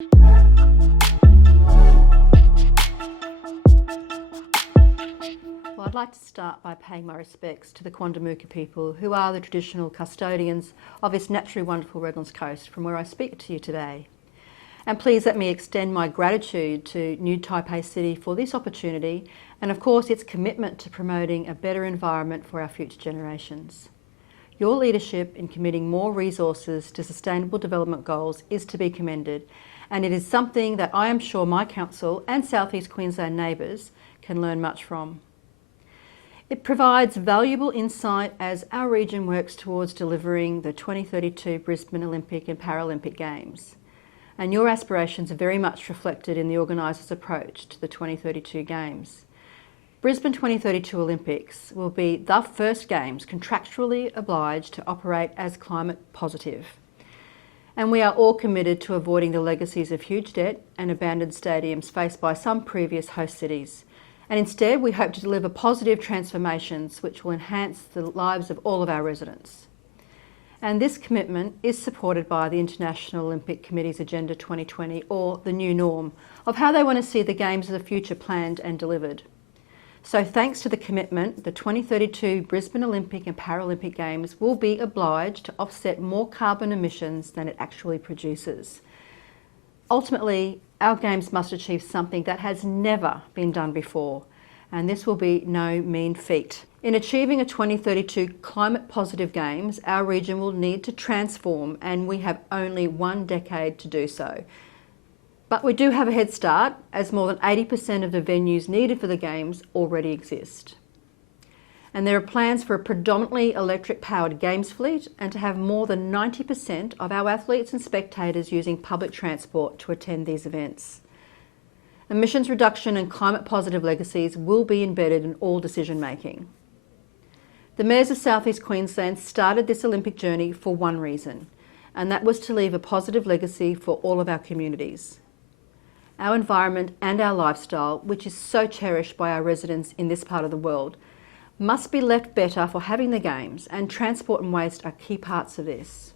Well, I'd like to start by paying my respects to the Quandamooka people, who are the traditional custodians of this naturally wonderful Redlands coast from where I speak to you today. And please let me extend my gratitude to New Taipei City for this opportunity and of course its commitment to promoting a better environment for our future generations. Your leadership in committing more resources to sustainable development goals is to be commended, and it is something that I am sure my council and South East Queensland neighbours can learn much from. It provides valuable insight as our region works towards delivering the 2032 Brisbane Olympic and Paralympic Games. And your aspirations are very much reflected in the organisers' approach to the 2032 Games. Brisbane 2032 Olympics will be the first Games contractually obliged to operate as climate positive. And we are all committed to avoiding the legacies of huge debt and abandoned stadiums faced by some previous host cities. And instead, we hope to deliver positive transformations which will enhance the lives of all of our residents. And this commitment is supported by the International Olympic Committee's Agenda 2020, or the new norm, of how they want to see the Games of the future planned and delivered. So thanks to the commitment, the 2032 Brisbane Olympic and Paralympic Games will be obliged to offset more carbon emissions than it actually produces. Ultimately, our Games must achieve something that has never been done before, and this will be no mean feat. In achieving a 2032 climate positive Games, our region will need to transform, and we have only 1 decade to do so. But we do have a head start, as more than 80% of the venues needed for the Games already exist. And there are plans for a predominantly electric powered Games fleet and to have more than 90% of our athletes and spectators using public transport to attend these events. Emissions reduction and climate positive legacies will be embedded in all decision making. The Mayors of South East Queensland started this Olympic journey for one reason, and that was to leave a positive legacy for all of our communities. Our environment and our lifestyle, which is so cherished by our residents in this part of the world, must be left better for having the Games, and transport and waste are key parts of this.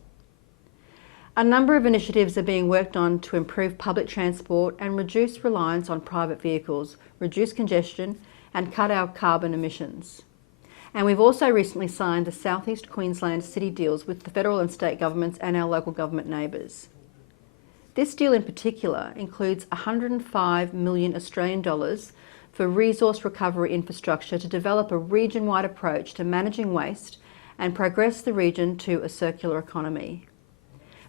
A number of initiatives are being worked on to improve public transport and reduce reliance on private vehicles, reduce congestion and cut our carbon emissions. And we've also recently signed the South East Queensland City deals with the federal and state governments and our local government neighbours. This deal in particular includes 105 million Australian dollars for resource recovery infrastructure to develop a region-wide approach to managing waste and progress the region to a circular economy.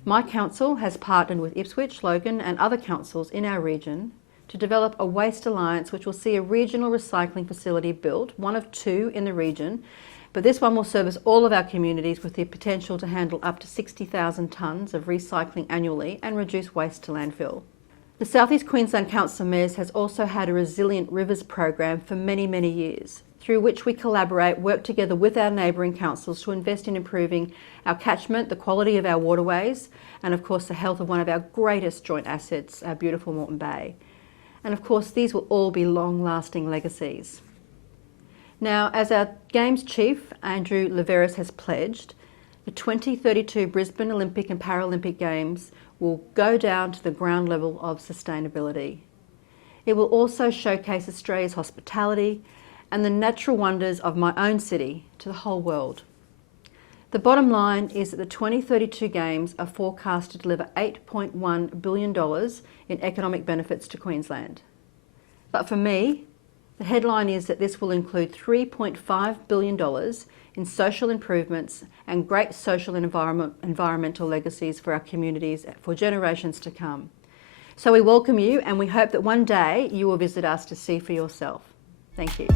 My council has partnered with Ipswich, Logan and other councils in our region to develop a waste alliance which will see a regional recycling facility built, one of 2 in the region, but this one will service all of our communities with the potential to handle up to 60,000 tonnes of recycling annually and reduce waste to landfill. The South East Queensland Council of Mayors has also had a Resilient Rivers program for many, many years, through which we collaborate, work together with our neighbouring councils to invest in improving our catchment, the quality of our waterways, and of course the health of one of our greatest joint assets, our beautiful Moreton Bay. And of course these will all be long-lasting legacies. Now, as our Games Chief, Andrew Leveris, has pledged, the 2032 Brisbane Olympic and Paralympic Games will go down to the ground level of sustainability. It will also showcase Australia's hospitality and the natural wonders of my own city to the whole world. The bottom line is that the 2032 Games are forecast to deliver $8.1 billion in economic benefits to Queensland. But for me, the headline is that this will include $3.5 billion in social improvements and great social and environmental legacies for our communities for generations to come. So we welcome you, and we hope that one day you will visit us to see for yourself. Thank you.